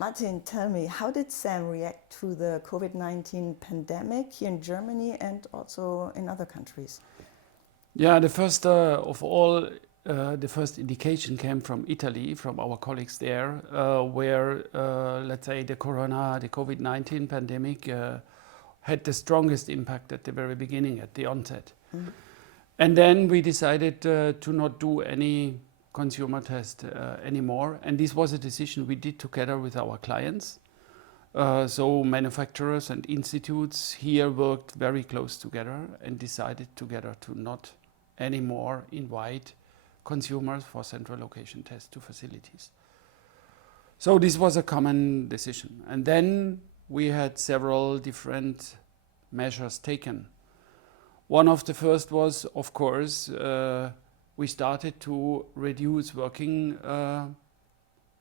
Martin, tell me, how did Sam react to the COVID-19 pandemic here in Germany and also in other countries? Yeah, the first of all, the first indication came from Italy, from our colleagues there, where, let's say, the COVID-19 pandemic had the strongest impact at the very beginning, at the onset. Mm-hmm. And then we decided to not do any consumer test anymore. And this was a decision we did together with our clients. So manufacturers and institutes here worked very close together and decided together to not anymore invite consumers for central location tests to facilities. So this was a common decision. And then we had several different measures taken. One of the first was, of course, we started to reduce working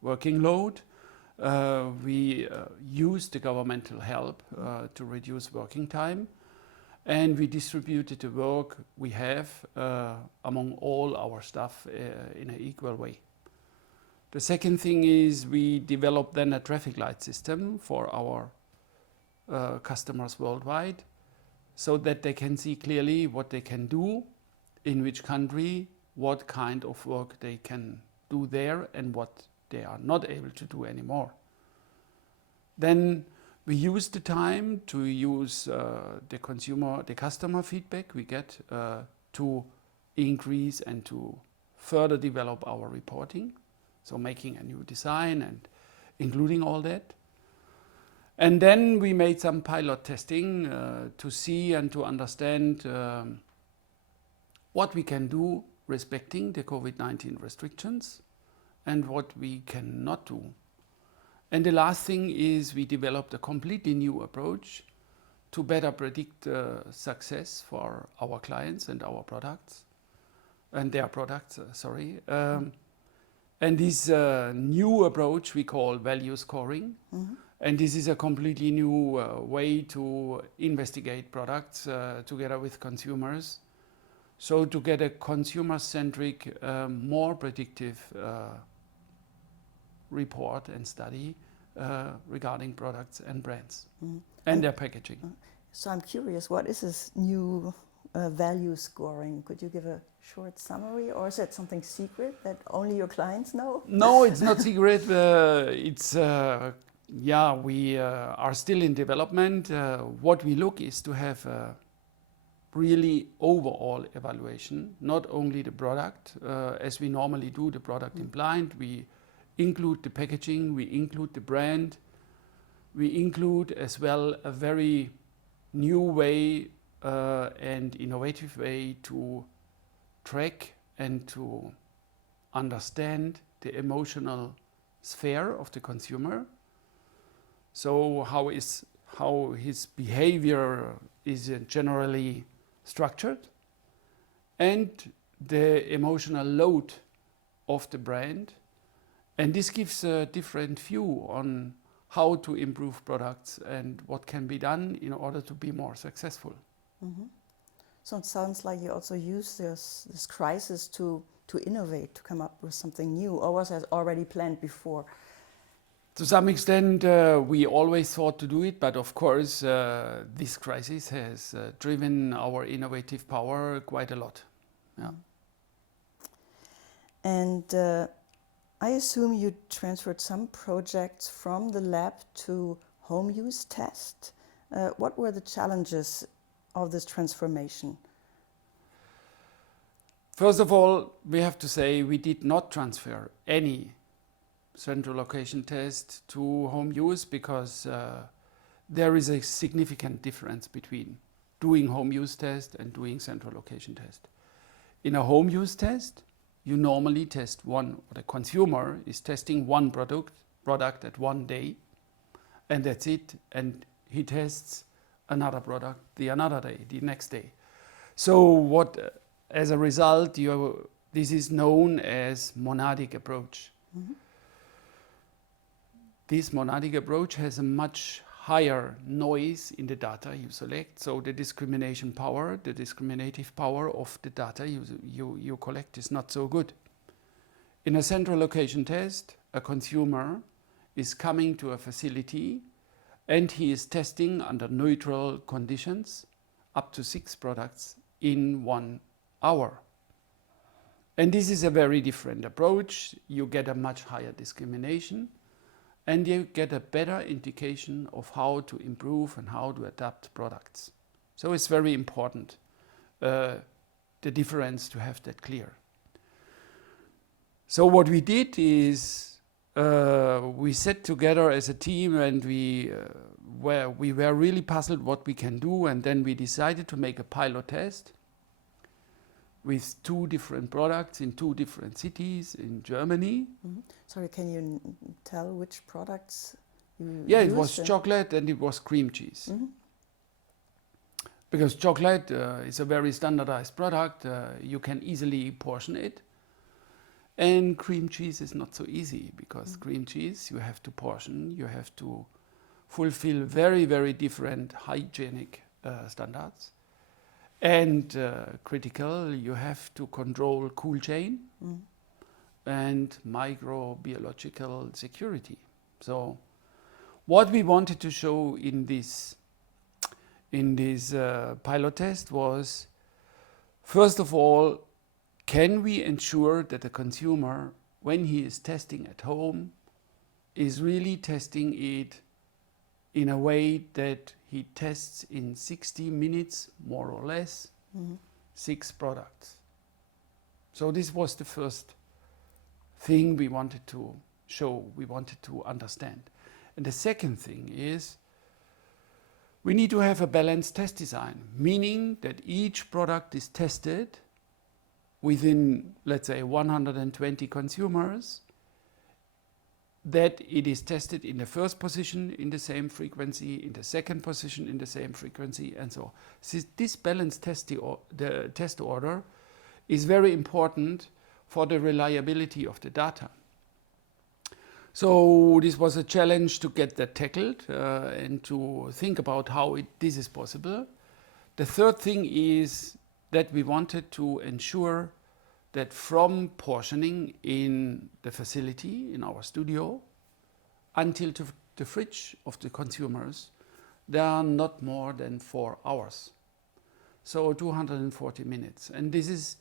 load. We used the governmental help to reduce working time, and we distributed the work we have among all our staff in an equal way. The second thing is we developed then a traffic light system for our customers worldwide, so that they can see clearly what they can do, in which country, what kind of work they can do there, and what they are not able to do anymore. Then we use the time to use the customer feedback we get to increase and to further develop our reporting. So making a new design and including all that. And then we made some pilot testing to see and to understand what we can do respecting the COVID-19 restrictions and what we cannot do. And the last thing is we developed a completely new approach to better predict success for our clients and our products, and their products, And this new approach we call value scoring. Mm-hmm. And this is a completely new way to investigate products together with consumers. So to get a consumer-centric, more predictive report and study regarding products and brands. Mm-hmm. And their packaging. So I'm curious, what is this new value scoring? Could you give a short summary, or is it something secret that only your clients know? No, it's not secret. We are still in development. What we look is to have a really overall evaluation, not only the product, as we normally do the product in blind. We include the packaging, we include the brand, we include as well a very new way and innovative way to track and to understand the emotional sphere of the consumer. So how his behavior is generally structured, and the emotional load of the brand. And this gives a different view on how to improve products and what can be done in order to be more successful. Mm-hmm. So it sounds like you also use this crisis to innovate, to come up with something new, or was it already planned before? To some extent, we always thought to do it, but of course, this crisis has driven our innovative power quite a lot. Yeah. And I assume you transferred some projects from the lab to home use test. What were the challenges of this transformation? First of all, we have to say we did not transfer any central location test to home use because there is a significant difference between doing home use test and doing central location test. In a home use test, you normally test the consumer is testing one product at one day, and that's it, and he tests another product the next day. So as a result, this is known as monadic approach. Mm-hmm. This monadic approach has a much higher noise in the data you select, so the discriminative power of the data you collect is not so good. In a central location test, a consumer is coming to a facility and he is testing under neutral conditions up to 6 products in 1 hour. And this is a very different approach. You get a much higher discrimination and you get a better indication of how to improve and how to adapt products. So it's very important, the difference, to have that clear. So what we did is we sat together as a team and we were really puzzled what we can do, and then we decided to make a pilot test with 2 different products in 2 different cities in Germany. Mm-hmm. Sorry, can you tell which products you Yeah, used? it was chocolate and it was cream cheese. Mm-hmm. Because chocolate is a very standardized product, you can easily portion it. And cream cheese is not so easy, because cream cheese you have to portion, you have to fulfill very, very different hygienic standards. And critical, you have to control cool chain and microbiological security. So what we wanted to show in this pilot test was, first of all, can we ensure that the consumer, when he is testing at home, is really testing it in a way that he tests in 60 minutes, more or less, 6 products. So this was the first thing we wanted to show, we wanted to understand. And the second thing is, we need to have a balanced test design, meaning that each product is tested within, let's say, 120 consumers, that it is tested in the first position in the same frequency, in the second position in the same frequency, and so on. So this balanced the test order is very important for the reliability of the data. So this was a challenge to get that tackled and to think about how this is possible. The third thing is that we wanted to ensure that from portioning in the facility, in our studio, until to the fridge of the consumers, there are not more than 4 hours. So 240 minutes. And this is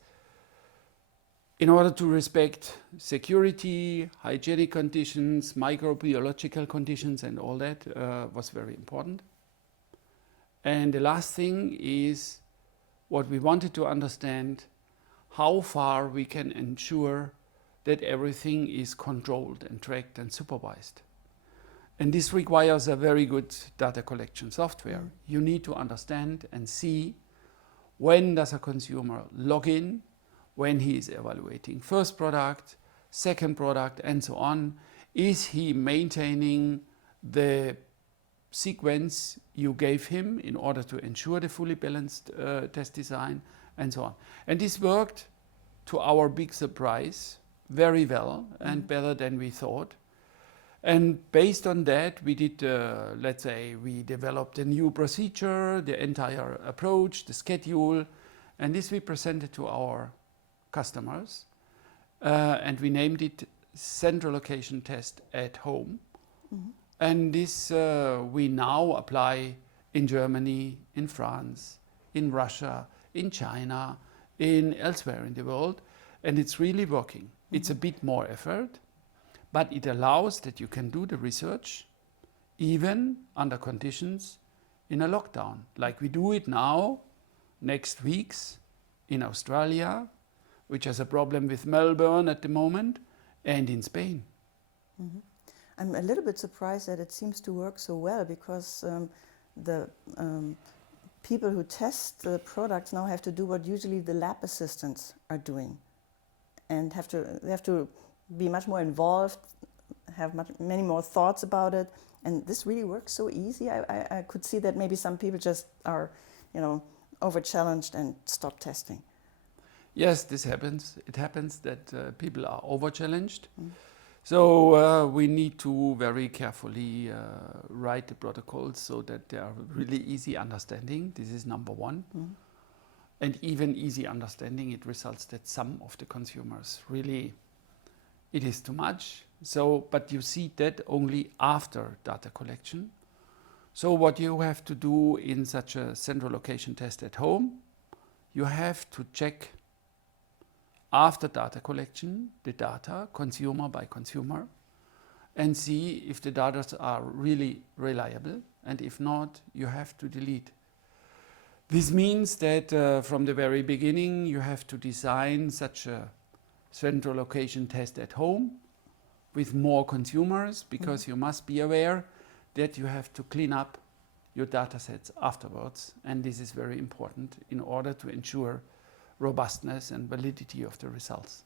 in order to respect security, hygienic conditions, microbiological conditions, and all that was very important. And the last thing is what we wanted to understand, how far we can ensure that everything is controlled and tracked and supervised. And this requires a very good data collection software. You need to understand and see when does a consumer log in, when he is evaluating first product, second product, and so on. Is he maintaining the sequence you gave him in order to ensure the fully balanced test design, and so on. And this worked, to our big surprise, very well and better than we thought. And based on that, we did, let's say, we developed a new procedure, the entire approach, the schedule, and this we presented to our customers, and we named it Central Location Test at Home. And this we now apply in Germany, in France, in Russia, in China, in elsewhere in the world, and it's really working. It's a bit more effort, but it allows that you can do the research even under conditions in a lockdown, like we do it now, next weeks in Australia, which has a problem with Melbourne at the moment, and in Spain. I'm a little bit surprised that it seems to work so well, because the people who test the products now have to do what usually the lab assistants are doing, and they have to be much more involved, have many more thoughts about it, and this really works so easy. I could see that maybe some people just are, over challenged and stop testing. Yes, this happens. It happens that people are over challenged. So we need to very carefully write the protocols so that they are really easy understanding. This is number one. And even easy understanding, it results that some of the consumers really, it is too much. So, but you see that only after data collection. So what you have to do in such a central location test at home, you have to check after data collection the data, consumer by consumer, and see if the data are really reliable, and if not, you have to delete. This means that from the very beginning you have to design such a central location test at home with more consumers, because you must be aware that you have to clean up your data sets afterwards, and this is very important in order to ensure robustness and validity of the results.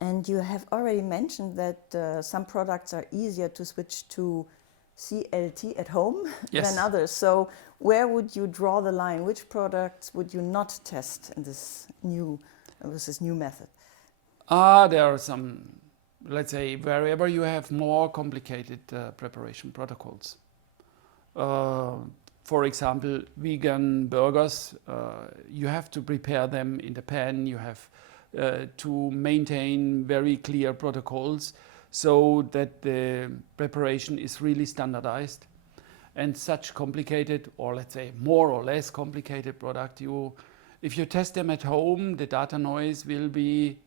And you have already mentioned that some products are easier to switch to CLT at home Yes. than others. So where would you draw the line? Which products would you not test in this new method? There are some, let's say, wherever you have more complicated preparation protocols. For example, vegan burgers, you have to prepare them in the pan, you have to maintain very clear protocols so that the preparation is really standardized. And such complicated, or let's say more or less complicated product, if you test them at home, the data noise will be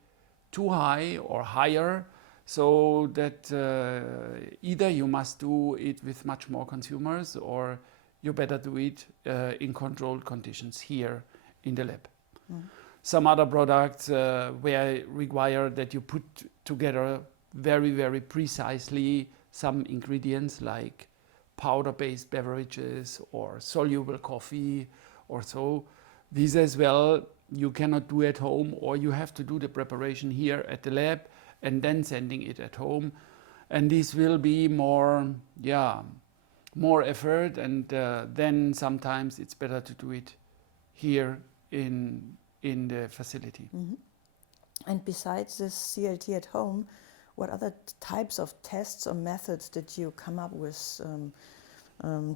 too high or higher, so that either you must do it with much more consumers, or you better do it in controlled conditions here in the lab. Some other products where require that you put together very, very precisely some ingredients like powder-based beverages or soluble coffee or so. These as well you cannot do at home, or you have to do the preparation here at the lab and then sending it at home. And this will be more effort, and then sometimes it's better to do it here in the facility. And besides this CLT at home, what other types of tests or methods did you come up with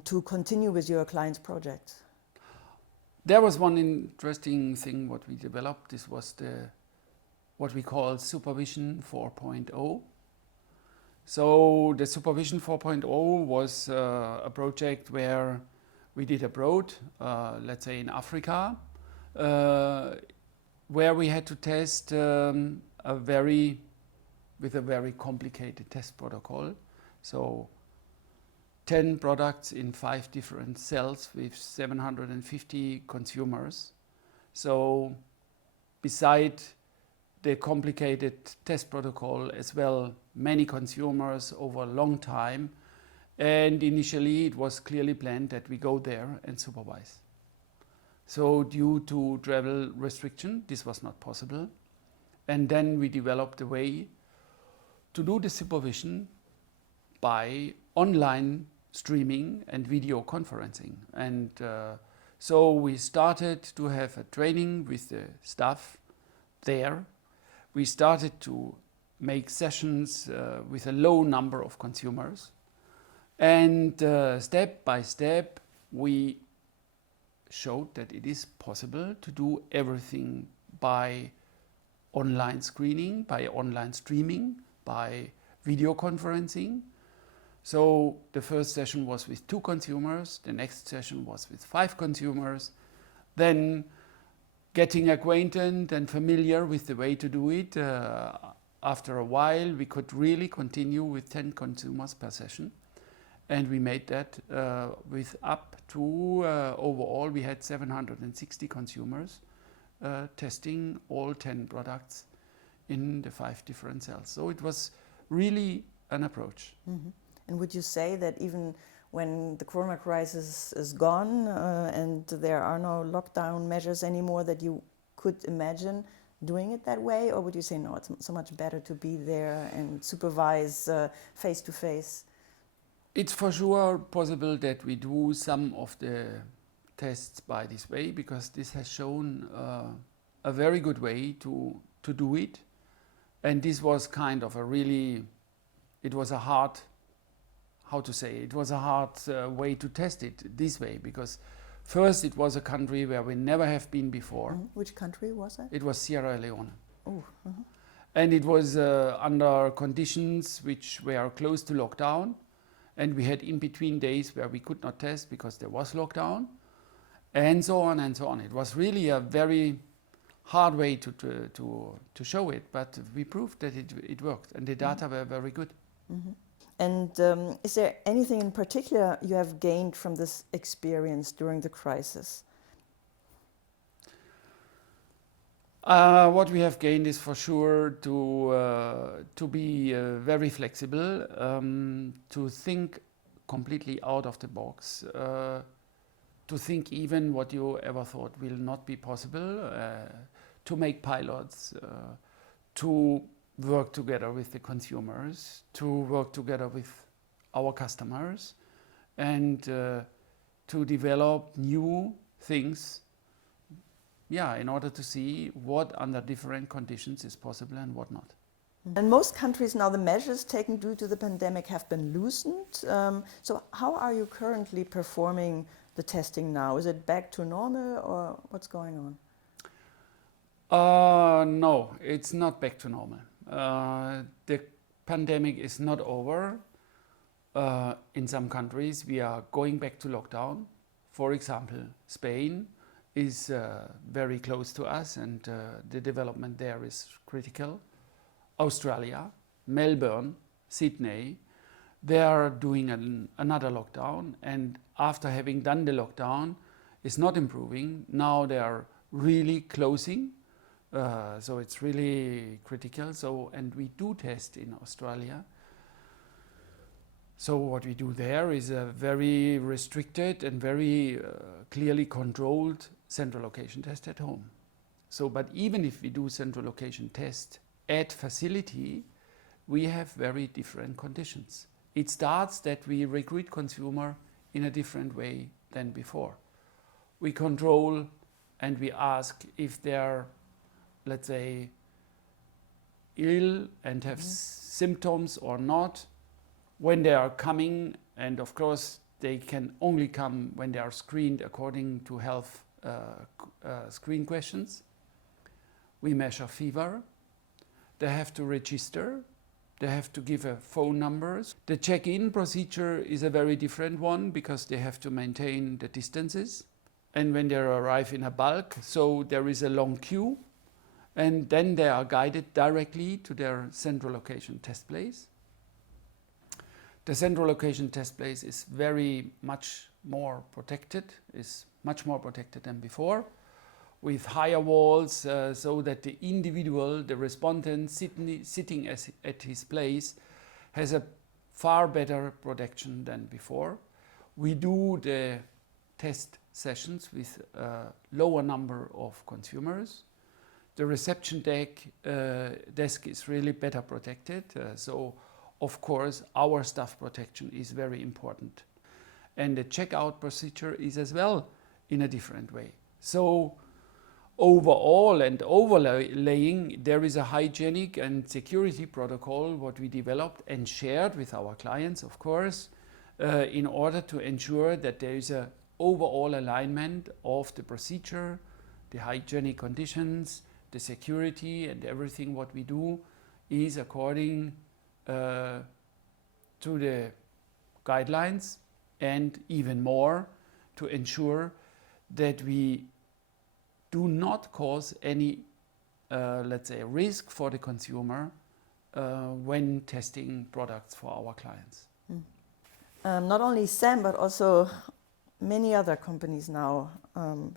to continue with your clients' projects? There was one interesting thing what we developed. This was what we call Supervision 4.0. So the Supervision 4.0 was a project where we did abroad, let's say in Africa, where we had to test with a very complicated test protocol. So 10 products in 5 different cells with 750 consumers. So beside the complicated test protocol as well, many consumers over a long time. And initially it was clearly planned that we go there and supervise. So due to travel restriction, this was not possible. And then we developed a way to do the supervision by online streaming and video conferencing. And so we started to have a training with the staff there. We started to make sessions with a low number of consumers. And step by step, we showed that it is possible to do everything by online screening, by online streaming, by video conferencing. So the first session was with 2 consumers, the next session was with 5 consumers. Then getting acquainted and familiar with the way to do it, after a while we could really continue with 10 consumers per session. And we made that with up to, overall we had 760 consumers testing all 10 products in the 5 different cells. So it was really an approach. And would you say that even when the corona crisis is gone and there are no lockdown measures anymore, that you could imagine doing it that way? Or would you say, no, it's so much better to be there and supervise face to face? It's for sure possible that we do some of the tests by this way, because this has shown a very good way to do it. And this was kind of it was a hard way to test it this way, because first it was a country where we never have been before. Which country was that? It was Sierra Leone. Oh, And it was under conditions which were close to lockdown. And we had in between days where we could not test because there was lockdown, and so on and so on. It was really a very hard way to show it, but we proved that it worked, and the data were very good. Mm-hmm. And is there anything in particular you have gained from this experience during the crisis? What we have gained is for sure to be very flexible, to think completely out of the box, to think even what you ever thought will not be possible, to make pilots, to work together with the consumers, to work together with our customers, and to develop new things, in order to see what under different conditions is possible and what not. In most countries now the measures taken due to the pandemic have been loosened. So how are you currently performing the testing now? Is it back to normal or what's going on? No, it's not back to normal. The pandemic is not over. In some countries we are going back to lockdown. For example, Spain is very close to us, and the development there is critical. Australia, Melbourne, Sydney, they are doing another lockdown, and after having done the lockdown, it's not improving. Now they are really closing, so it's really critical. And we do test in Australia. So what we do there is a very restricted and very clearly controlled central location test at home. But even if we do central location test at facility, we have very different conditions. It starts that we recruit consumer in a different way than before. We control and we ask if they're, let's say, ill and have symptoms or not, when they are coming, and of course they can only come when they are screened according to health screen questions. We measure fever. They have to register. They have to give a phone numbers. The check-in procedure is a very different one because they have to maintain the distances. And when they arrive in a bulk, so there is a long queue, and then they are guided directly to their central location test place. The central location test place is very much more protected, is much more protected than before, with higher walls, so that the individual, the respondent sitting at his place, has a far better protection than before. We do the test sessions with a lower number of consumers. The reception desk is really better protected, so of course our staff protection is very important. And the checkout procedure is as well in a different way. So overall and overlaying, there is a hygienic and security protocol what we developed and shared with our clients, of course, in order to ensure that there is a overall alignment of the procedure, the hygienic conditions, the security, and everything what we do is according to the guidelines, and even more to ensure that we do not cause any, let's say, risk for the consumer when testing products for our clients. Not only Sam, but also many other companies now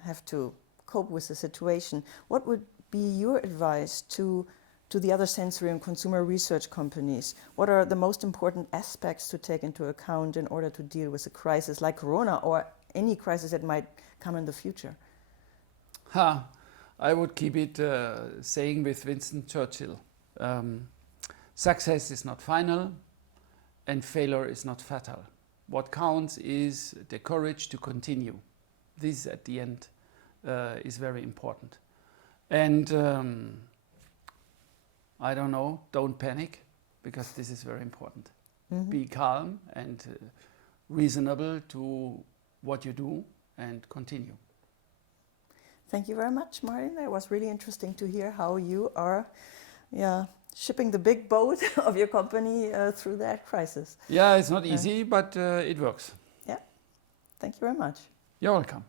have to cope with the situation. What would be your advice to the other sensory and consumer research companies? What are the most important aspects to take into account in order to deal with a crisis like Corona or any crisis that might come in the future? I would keep it saying with Winston Churchill, success is not final and failure is not fatal. What counts is the courage to continue. This at the end is very important. And I don't know, don't panic, because this is very important. Be calm and reasonable to what you do and continue. Thank you very much, Martin. It was really interesting to hear how you are shipping the big boat of your company through that crisis. Yeah, it's not easy, but it works. Yeah, thank you very much. You're welcome.